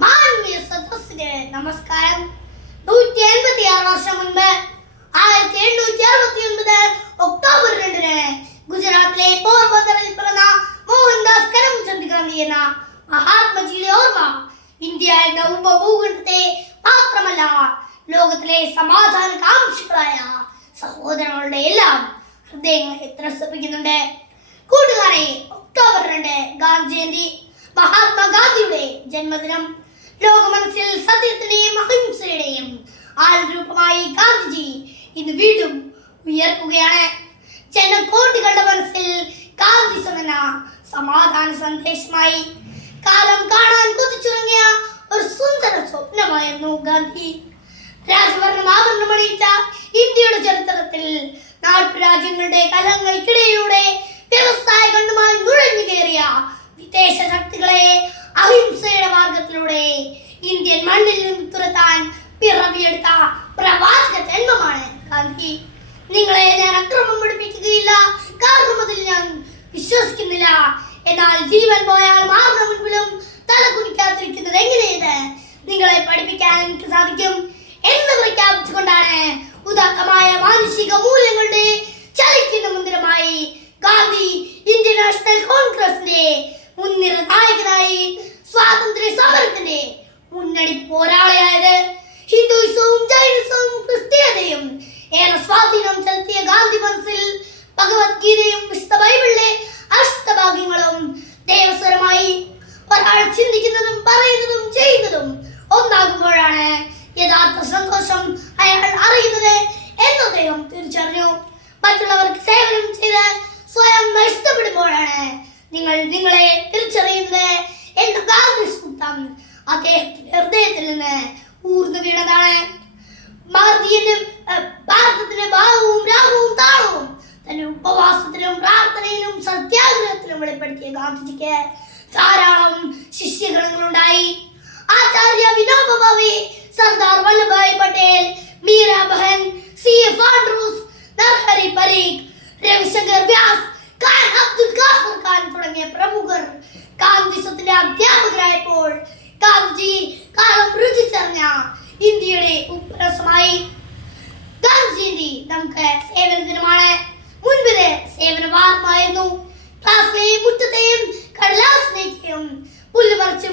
മാന്യ സദസ്സിന് നമസ്കാരം. നൂറ്റി എൺപത്തി ആറ് വർഷം മുൻപ് ആയിരത്തി എണ്ണൂറ്റി അറുപത്തി ഒൻപത് ഒക്ടോബർ രണ്ടിന് ഗുജറാത്തിലെ പോർബന്ദറിൽ പിറന്ന മോഹൻദാസ് കരംചന്ദ് ഗാന്ധി എന്ന മഹാത്മജിയുടെ ഓർമ്മ ഇന്ത്യ എന്ന ഉപഭൂഖണ്ഡത്തെ മാത്രമല്ല ലോകത്തിലെ സമാധാന കാംക്ഷികളായ സഹോദരങ്ങളുടെ എല്ലാം ഹൃദയങ്ങളെ ത്രസിപ്പിക്കുന്നുണ്ട്. കൂട്ടുകാരെ ഒക്ടോബർ രണ്ട് ഗാന്ധി ജയന്തി മഹാത്മാഗാന്ധിയുടെ ജന്മദിനം. ലോക ലോകമനസ്സിൽ സത്യത്തിന്റെയും അഹിംസയുടെയും ആൾരൂപമായി ഗാന്ധിജി ഇന്ന് വീണ്ടും ഉയർക്കുകയാണ്. ജനകോടികളുടെ മനസ്സിൽ ഗാന്ധി എന്ന സമാധാന സന്ദേശമായി. കാലം കാണാൻ കുതിച്ചുറങ്ങിയ ഒരു സുന്ദര സ്വപ്നമായിരുന്നു ഗാന്ധി. രാജഭരണം ആഭരണമണിയിച്ച ഇന്ത്യയുടെ ചരിത്രത്തിൽ നാട്ടുരാജ്യങ്ങളുടെ കലങ്ങൾക്കിടയിലൂടെ വ്യവസായ കണ്ടുമായി നുഴഞ്ഞു കയറിയ വിദേശ ശക്തികളെ ഇന്ത്യൻ മണ്ണിൽ നിന്ന് തുരത്താൻ പിറവിയെടുത്ത പ്രവാചക ജന്മമാണ് ഗാന്ധി. നിങ്ങളെ ഞാൻ അക്രമം പഠിപ്പിക്കുകയില്ല കാരണം അതിൽ ഞാൻ വിശ്വസിക്കുന്നില്ല. എന്നാൽ ജീവൻ പോയാൽ മാറുന്ന മുൻപിലും തല കുനിക്കാതിരിക്കുന്നത് എങ്ങനെയത്? നിങ്ങളെ പഠിപ്പിക്കാൻ എനിക്ക് സാധിക്കും. എന്ന് പ്രഖ്യാപിച്ചുകൊണ്ടാണ് ഉദാത്തമായ മുന്നണി പോരാളിയായത് ഹിന്ദുയിസവും ജൈനിസവും ക്രിസ്തീയതയും ഏറെ സ്വാധീനം ചെലുത്തിയ ഗാന്ധി മനസ്സിൽ ഭഗവത്ഗീതയും വിശുദ്ധ ബൈബിളിലെ അഷ്ടഭാഗ്യങ്ങളും ദേവസ്വരമായി ഒരാൾ ചിന്തിക്കുന്നതും പറയുന്നതും ചെയ്യുന്നതും ഒന്നാകുമ്പോഴാണ് യഥാർത്ഥ സന്തോഷം അയാൾ അറിയുന്നത് എന്ന് അദ്ദേഹം തിരിച്ചറിഞ്ഞു. മറ്റുള്ളവർക്ക് സേവനം ചെയ്ത് സ്വയം നഷ്ടപ്പെടുമ്പോഴാണ് നിങ്ങൾ നിങ്ങളെ തിരിച്ചറിയുന്നത് എന്ന് ഗാന്ധി സൂത്രം അദ്ദേഹത്തിന്റെ ഹൃദയത്തിൽ നിന്ന് ഊർന്നു വീണതാണ്. ഏഹ്, ഭാരതത്തിന്റെ ഭാവവും രാഗവും താളവും തന്റെ ഉപവാസത്തിലും പ്രാർത്ഥനയിലും സത്യാഗ്രഹത്തിലും വെളിപ്പെടുത്തിയ ഗാന്ധിജിക്ക് ധാരാളം ശിഷ്യഗണങ്ങളുണ്ടായി. ആചാര്യ വിനോബ ഭാവി സർദാർ വല്ലഭായ്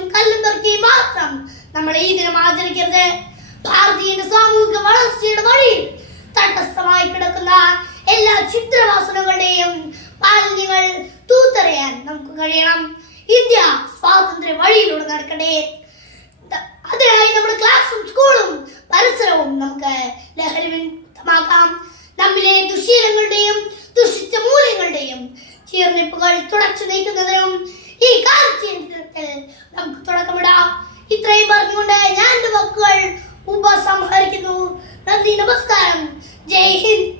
കല്ലും തർക്കി മാത്രം നമ്മൾ ഈ ദിനം ആചരിക്കരുത്. ഭാരതീയന്റെ സാമൂഹിക വളർച്ചയുടെ വഴിയിൽ തടസ്സമായി കിടക്കുന്ന എല്ലാ ചിത്രവാസനകളുടെയും മാലിന്യങ്ങൾ തൂത്തറിയാൻ നമുക്ക് കഴിയണം. ഇന്ത്യ സ്വാതന്ത്ര്യ വഴിയിലൂടെ നടക്കട്ടെ. ത- അതിനായി നമ്മുടെ ക്ലാസ്സും സ്കൂളും പരിസരവും നമുക്ക് ലഹരി വിമുക്തമാക്കാം. നമ്മിലെ ദുശീലങ്ങളുടെയും ദുഷിച്ച മൂല്യങ്ങളുടെയും ചീർണിപ്പുകൾ തുടച്ചു നീക്കുന്നതിനും ഈ കാലത്തിൽ നമുക്ക് തുടക്കമിടാം. ഇത്രയും പറഞ്ഞുകൊണ്ട് ഞാൻ എന്റെ വാക്കുകൾ ഉപസംഹരിക്കുന്നു. നന്ദി നമസ്കാരം. ജയ് ഹിന്ദ്.